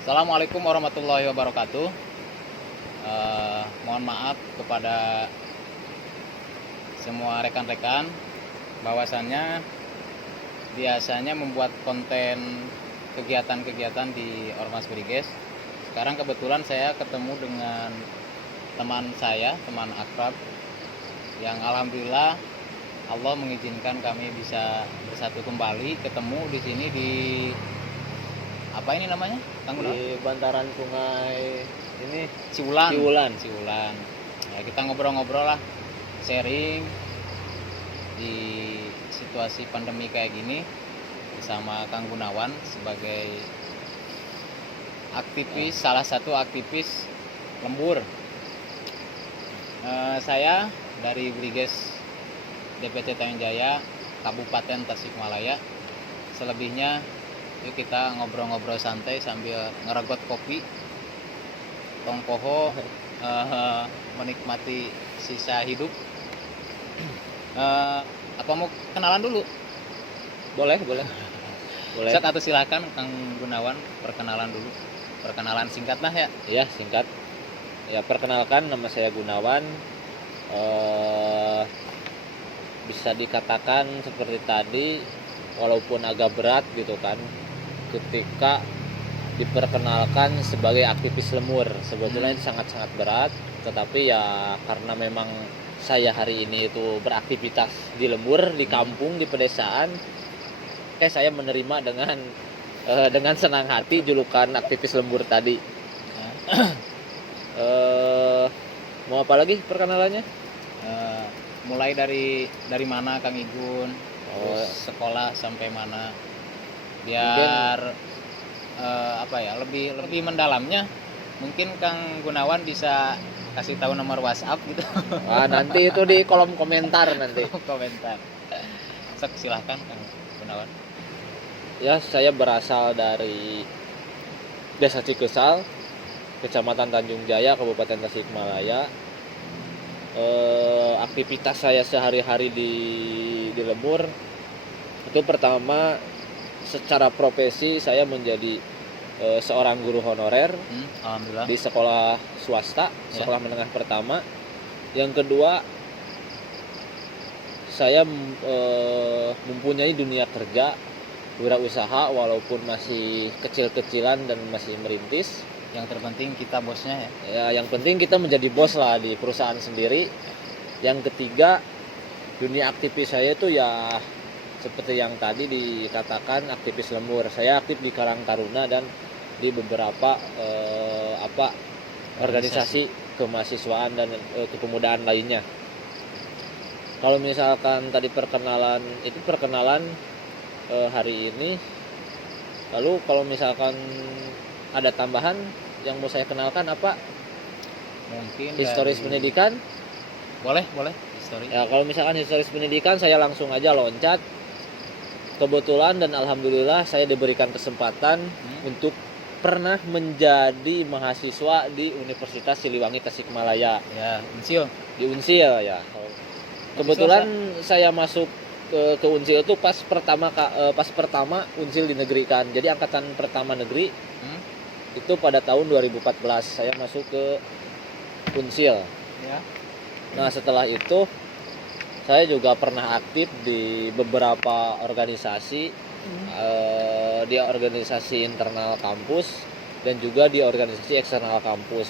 Assalamualaikum warahmatullahi wabarakatuh. Mohon maaf kepada semua rekan-rekan, bahwasannya biasanya membuat konten kegiatan-kegiatan di Ormas Briges. Sekarang kebetulan saya ketemu dengan teman saya, teman akrab, yang alhamdulillah Allah mengizinkan kami bisa bersatu kembali, ketemu di sini di apa ini namanya? Di bantaran sungai ini Ciulan. Ciulan. Ciulan. Ya, kita ngobrol-ngobrol lah, sharing di situasi pandemi kayak gini bersama Kang Gunawan sebagai aktivis, salah satu aktivis lembur. Saya dari Briges DPC Tanjung Jaya, Kabupaten Tasikmalaya. Selebihnya yuk kita ngobrol-ngobrol santai sambil ngeregot kopi, tongpoho, menikmati sisa hidup. Apa mau kenalan dulu? Boleh. Sok atau silakan Kang Gunawan, perkenalan dulu. Perkenalan singkat lah ya. Ya, singkat. Ya, perkenalkan, nama saya Gunawan. Bisa dikatakan seperti tadi, walaupun agak berat gitu kan, ketika diperkenalkan sebagai aktivis lemur. Sebetulnya itu sangat-sangat berat, tetapi ya karena memang saya hari ini itu beraktivitas di lembur, di kampung, di pedesaan, saya menerima dengan senang hati julukan aktivis lembur tadi. Mau apa lagi perkenalannya? Mulai dari mana Kang Igun? Terus sekolah sampai mana? Biar lebih mendalamnya, mungkin Kang Gunawan bisa kasih tahu nomor WhatsApp gitu. Nanti itu di kolom komentar nanti. Komentar. Sok silahkan Kang Gunawan. Ya, saya berasal dari Desa Cikesal, Kecamatan Tanjung Jaya, Kabupaten Tasikmalaya. Aktivitas saya sehari-hari di lembur itu, pertama, secara profesi saya menjadi seorang guru honorer Alhamdulillah. di sekolah swasta, sekolah menengah pertama. Yang kedua, saya mempunyai dunia kerja, wirausaha, walaupun masih kecil-kecilan dan masih merintis. Yang terpenting kita bosnya ya. Ya, yang penting kita menjadi bos lah di perusahaan sendiri. Yang ketiga, dunia aktivis saya itu ya seperti yang tadi dikatakan, aktivis lembur. Saya aktif di Karang Taruna dan di beberapa organisasi kemahasiswaan dan kepemudaan lainnya. Kalau misalkan tadi perkenalan hari ini. Lalu kalau misalkan ada tambahan yang mau saya kenalkan apa? Mungkin Historis dari... pendidikan? Boleh historis. Ya, kalau misalkan historis pendidikan, saya langsung aja loncat. Kebetulan dan alhamdulillah saya diberikan kesempatan untuk pernah menjadi mahasiswa di Universitas Siliwangi Tasikmalaya. Ya, Unsil. Di Unsil ya. Kebetulan saya masuk ke Unsil itu pas pertama Unsil dinegerikan. Jadi angkatan pertama negeri itu pada tahun 2014 saya masuk ke Unsil. Ya. Nah, setelah itu saya juga pernah aktif di beberapa organisasi, di organisasi internal kampus dan juga di organisasi eksternal kampus.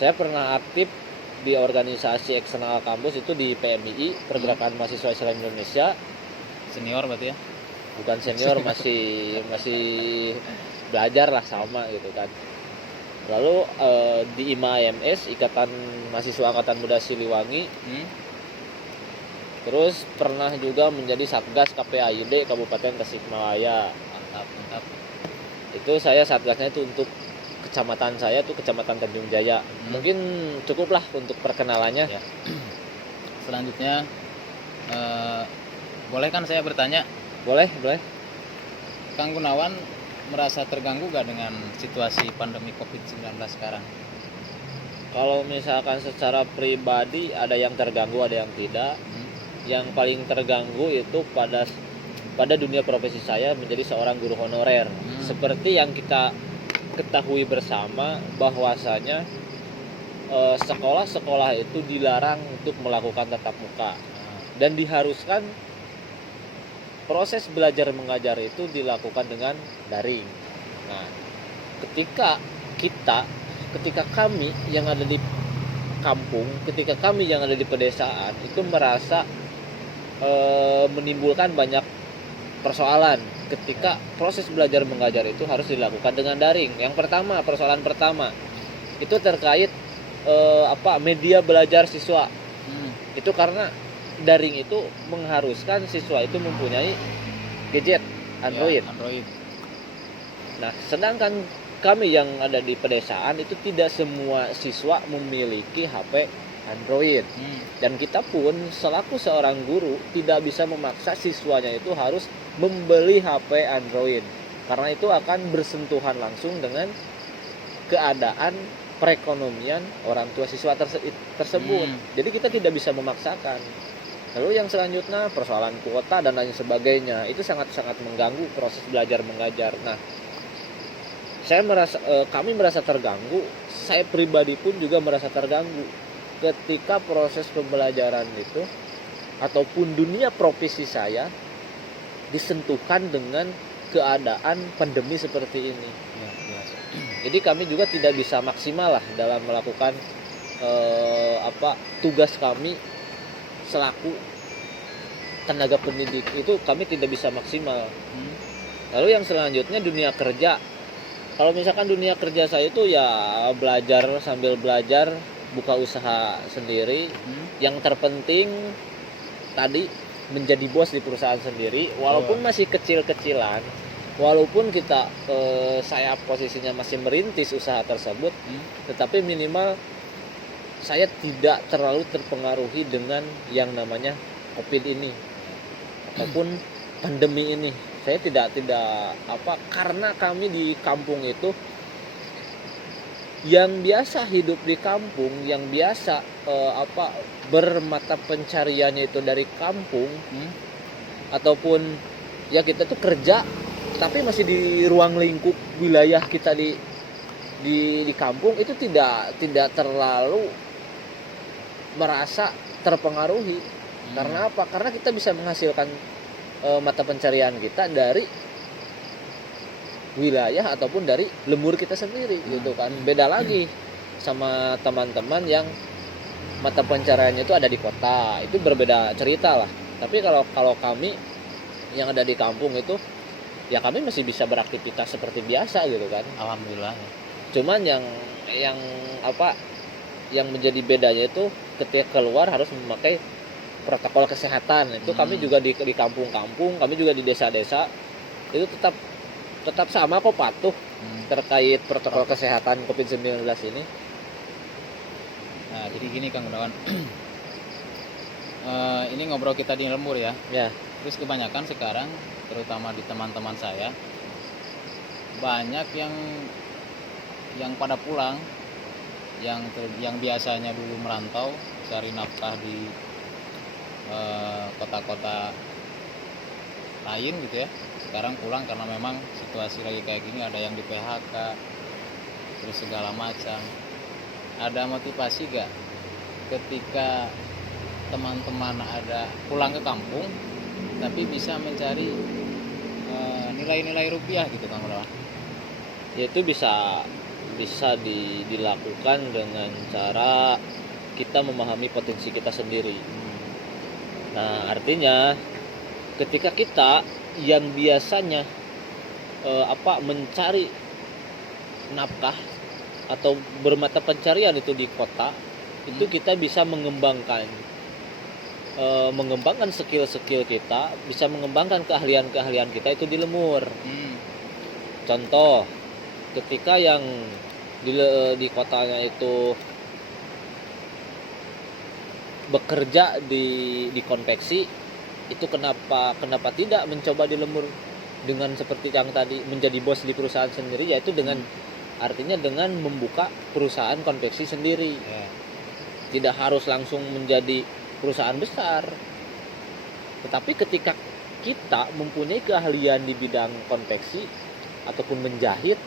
Saya pernah aktif di organisasi eksternal kampus itu di PMII, Pergerakan Mahasiswa Islam Indonesia. Senior berarti ya? Bukan senior, masih belajar lah, sama gitu kan. Lalu di IMA-IMS, Ikatan Mahasiswa Angkatan Muda Siliwangi. Terus pernah juga menjadi Satgas KPAID Kabupaten Tasikmalaya. Mantap. Itu saya satgasnya itu untuk kecamatan saya tuh, Kecamatan Tanjung Jaya. Mungkin cukuplah untuk perkenalannya. Ya. Selanjutnya boleh kan saya bertanya? Boleh. Kang Gunawan merasa terganggu gak dengan situasi pandemi COVID-19 sekarang? Kalau misalkan secara pribadi ada yang terganggu, ada yang tidak. Yang paling terganggu itu pada dunia profesi saya menjadi seorang guru honorer. Seperti yang kita ketahui bersama bahwasanya sekolah-sekolah itu dilarang untuk melakukan tatap muka dan diharuskan proses belajar mengajar itu dilakukan dengan daring. Nah, ketika kami yang ada di kampung, ketika kami yang ada di pedesaan itu merasa menimbulkan banyak persoalan ketika proses belajar mengajar itu harus dilakukan dengan daring. Yang pertama, persoalan pertama itu terkait media belajar siswa. Itu karena daring itu mengharuskan siswa itu mempunyai gadget Android. Ya, Android. Nah, sedangkan kami yang ada di pedesaan itu tidak semua siswa memiliki HP Android. Dan kita pun selaku seorang guru tidak bisa memaksa siswanya itu harus membeli HP Android, karena itu akan bersentuhan langsung dengan keadaan perekonomian orang tua siswa tersebut. Jadi kita tidak bisa memaksakan. Lalu yang selanjutnya persoalan kuota dan lain sebagainya, itu sangat-sangat mengganggu proses belajar mengajar. Nah, kami merasa terganggu, saya pribadi pun juga merasa terganggu ketika proses pembelajaran itu ataupun dunia profesi saya disentuhkan dengan keadaan pandemi seperti ini. Jadi kami juga tidak bisa maksimal lah dalam melakukan tugas kami selaku tenaga pendidik, itu kami tidak bisa maksimal. Lalu yang selanjutnya dunia kerja. Kalau misalkan dunia kerja saya itu ya belajar sambil belajar, buka usaha sendiri. Yang terpenting tadi menjadi bos di perusahaan sendiri, walaupun masih kecil-kecilan, walaupun saya posisinya masih merintis usaha tersebut, tetapi minimal saya tidak terlalu terpengaruhi dengan yang namanya COVID ini ataupun pandemi ini. Saya tidak karena kami di kampung itu yang biasa hidup di kampung, yang biasa bermata pencariannya itu dari kampung, ataupun ya kita tuh kerja tapi masih di ruang lingkup wilayah kita di kampung, itu tidak terlalu merasa terpengaruhi. Karena apa? Karena kita bisa menghasilkan mata pencarian kita dari wilayah ataupun dari lembur kita sendiri gitu kan. Beda lagi sama teman-teman yang mata pencariannya itu ada di kota, itu berbeda cerita lah. Tapi kalau kami yang ada di kampung itu ya kami masih bisa beraktivitas seperti biasa gitu kan. Alhamdulillah. Cuman yang menjadi bedanya itu ketika keluar harus memakai protokol kesehatan. Itu kami juga di kampung-kampung, kami juga di desa-desa itu tetap sama kok, patuh terkait protokol kesehatan COVID-19 ini. Nah, jadi gini Kang Gunawan. Ini ngobrol kita di lembur ya. Ya. Terus kebanyakan sekarang, terutama di teman-teman saya, banyak yang pada pulang, yang biasanya dulu merantau cari nafkah di kota-kota lain gitu ya, sekarang pulang karena memang situasi lagi kayak gini, ada yang di PHK terus segala macam. Ada motivasi gak ketika teman-teman ada pulang ke kampung tapi bisa mencari nilai-nilai rupiah gitu Kang Gunawan? Yaitu bisa dilakukan dengan cara kita memahami potensi kita sendiri. Nah, artinya ketika kita yang biasanya mencari nafkah atau bermata pencarian itu di kota, itu kita bisa mengembangkan skill-skill kita, bisa mengembangkan keahlian-keahlian kita itu di lembur. Contoh, ketika yang di kotanya itu bekerja di konveksi, itu kenapa tidak mencoba di lembur dengan seperti yang tadi menjadi bos di perusahaan sendiri, yaitu dengan artinya dengan membuka perusahaan konveksi sendiri. Tidak harus langsung menjadi perusahaan besar, tetapi ketika kita mempunyai keahlian di bidang konveksi ataupun menjahit,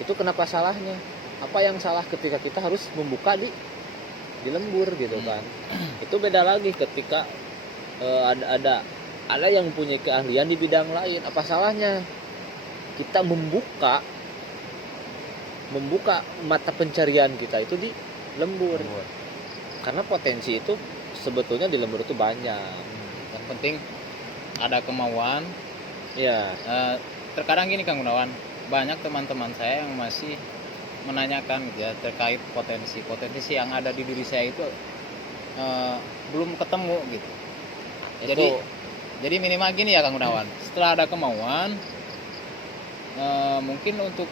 Itu kenapa salahnya? Apa yang salah ketika kita harus membuka di lembur gitu kan? Itu beda lagi ketika ada yang punya keahlian di bidang lain. Apa salahnya kita membuka mata pencarian kita itu di lembur? Karena potensi itu sebetulnya di lembur itu banyak. Yang penting ada kemauan. Ya, Terkadang gini Kang Gunawan, banyak teman-teman saya yang masih menanyakan gitu ya, terkait potensi yang ada di diri saya itu belum ketemu gitu. itu Jadi minimal gini ya Kang Gunawan, setelah ada kemauan, mungkin untuk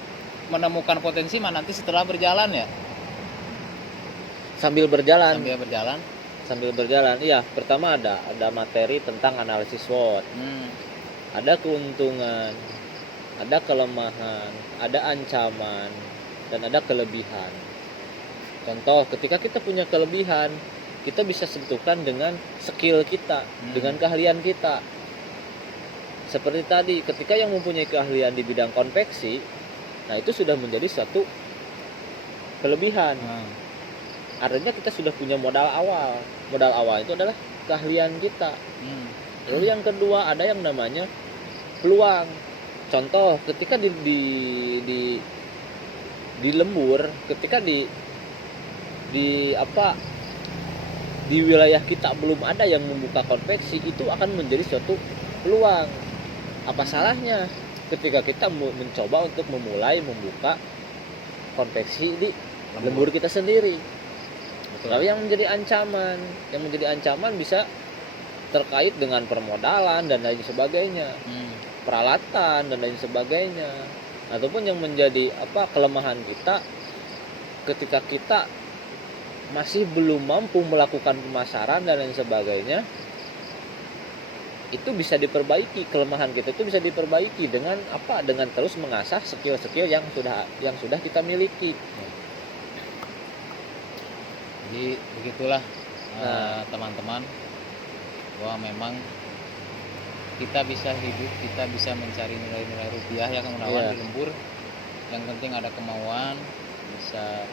menemukan potensi mah nanti setelah berjalan ya. sambil berjalan. Iya, pertama ada materi tentang analisis SWOT. Ada keuntungan, ada kelemahan, ada ancaman, dan ada kelebihan. Contoh, ketika kita punya kelebihan, kita bisa sentuhkan dengan skill kita, dengan keahlian kita. Seperti tadi, ketika yang mempunyai keahlian di bidang konveksi, nah itu sudah menjadi suatu kelebihan. Artinya kita sudah punya modal awal. Modal awal itu adalah keahlian kita. Lalu yang kedua ada yang namanya peluang. Contoh, ketika di lembur, ketika di wilayah kita belum ada yang membuka konveksi, itu akan menjadi suatu peluang. Apa salahnya ketika kita mencoba untuk memulai membuka konveksi di lembur kita sendiri? Lalu yang menjadi ancaman bisa terkait dengan permodalan dan lain sebagainya, peralatan dan lain sebagainya, ataupun yang menjadi kelemahan kita ketika kita masih belum mampu melakukan pemasaran dan lain sebagainya. Itu bisa diperbaiki, kelemahan kita itu bisa diperbaiki dengan dengan terus mengasah skill-skill yang sudah kita miliki. Jadi begitulah teman-teman, bahwa memang kita bisa hidup, kita bisa mencari nilai-nilai rupiah yang Gunawan di lembur. Yang penting ada kemauan, bisa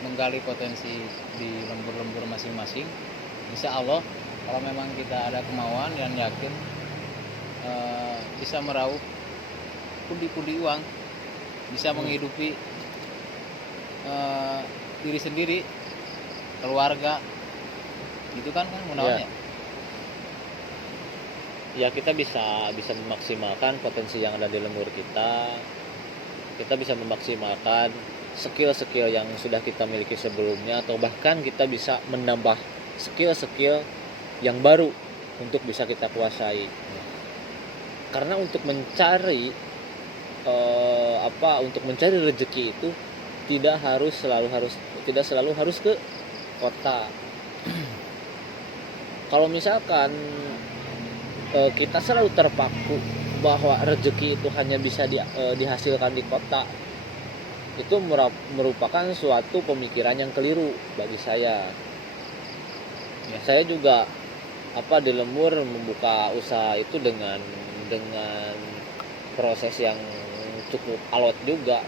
menggali potensi di lembur-lembur masing-masing. Insya Allah kalau memang kita ada kemauan dan yakin, bisa meraup pundi-pundi uang, bisa menghidupi diri sendiri, keluarga, gitu kan Gunawan ya? Ya, kita bisa memaksimalkan potensi yang ada di lembur kita. Kita bisa memaksimalkan skill-skill yang sudah kita miliki sebelumnya, atau bahkan kita bisa menambah skill-skill yang baru untuk bisa kita kuasai. Karena untuk mencari rezeki itu tidak selalu harus ke kota. Kalau misalkan kita selalu terpaku bahwa rezeki itu hanya bisa dihasilkan di kota, itu merupakan suatu pemikiran yang keliru bagi saya. Saya juga di lembur membuka usaha itu dengan proses yang cukup alot juga.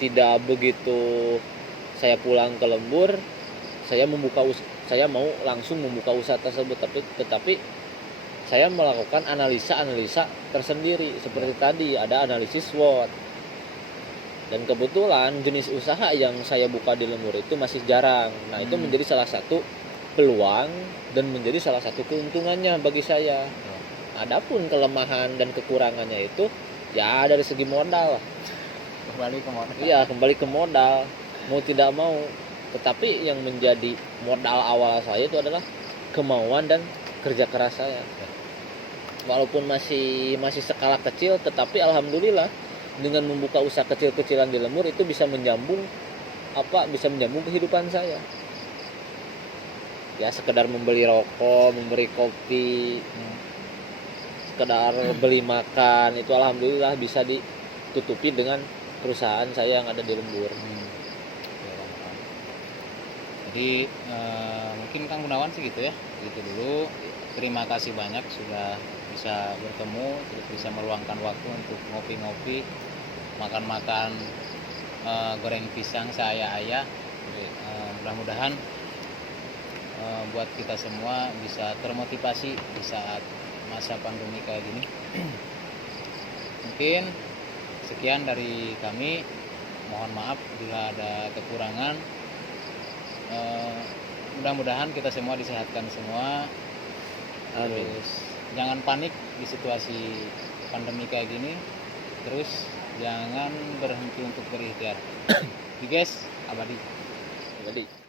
Tidak begitu saya pulang ke lembur, saya mau langsung membuka usaha tersebut, tetapi saya melakukan analisa tersendiri. Seperti tadi ada analisis SWOT. Dan kebetulan jenis usaha yang saya buka di lembur itu masih jarang. Nah, itu menjadi salah satu peluang dan menjadi salah satu keuntungannya bagi saya. Adapun kelemahan dan kekurangannya itu ya dari segi modal. Kembali ke modal, mau tidak mau. Tetapi yang menjadi modal awal saya itu adalah kemauan dan kerja keras saya. Walaupun masih skala kecil, tetapi alhamdulillah dengan membuka usaha kecil-kecilan di lembur itu bisa menyambung kehidupan saya. Ya, sekedar membeli rokok, membeli kopi, sekedar beli makan, itu alhamdulillah bisa ditutupi dengan perusahaan saya yang ada di lembur. Jadi mungkin Kang Gunawan sih gitu ya, gitu dulu. Terima kasih banyak sudah bisa bertemu, terus bisa meluangkan waktu untuk ngopi-ngopi makan-makan goreng pisang saya ayah. Mudah-mudahan buat kita semua bisa termotivasi di saat masa pandemi kayak gini. Mungkin sekian dari kami, mohon maaf bila ada kekurangan. Mudah-mudahan kita semua disehatkan semua. Amin. Terus jangan panik di situasi pandemi kayak gini. Terus jangan berhenti untuk berikhtiar. Guys, abadi. Jadi